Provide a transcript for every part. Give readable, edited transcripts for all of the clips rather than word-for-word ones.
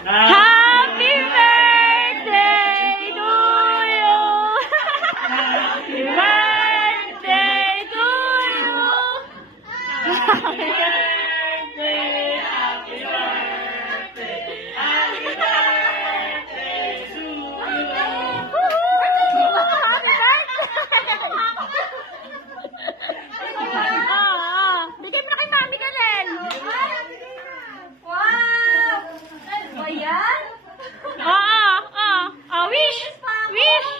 Happy birthday to you! Happy birthday to you! Happy birthday, happy birthday, happy birthday to you! Bigay mo na kay Mami ka rin! Wow! Ano ba yan? Wish! Wish!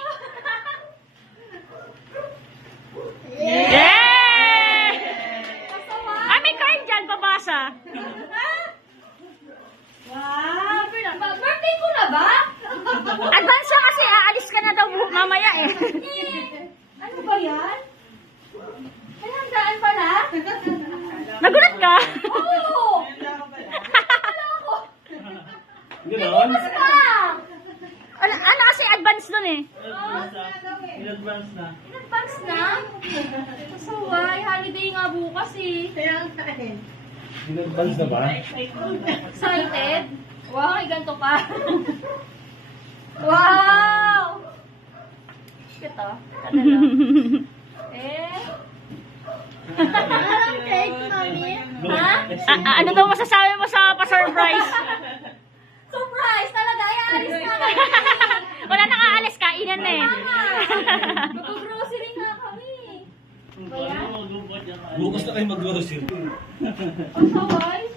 Yay! Ay, may card dyan, babasa. Wow! Birthday ko na ba? Advance na kasi, aalis ka na daw mamaya eh. Ano ba yan? May handaan pala? Nagulat ka? Oo! Gano'n? Mas pa! Ano kasi advance nun eh. In-advance na. In-advance na? So why? Holiday nga bukas eh. In-advance na ba? Excited? Wow, may ganito pa. Wow! Ito. Anong cake, Mami? Ha? Ano daw masasabi mo sa pa-surprise? Surprise! Talaga, alis na kami. Wala nang aalis, kainan na eh. Mag-grocery na kami. Bayan? Bukas na kayo mag-grocery. Ang saway?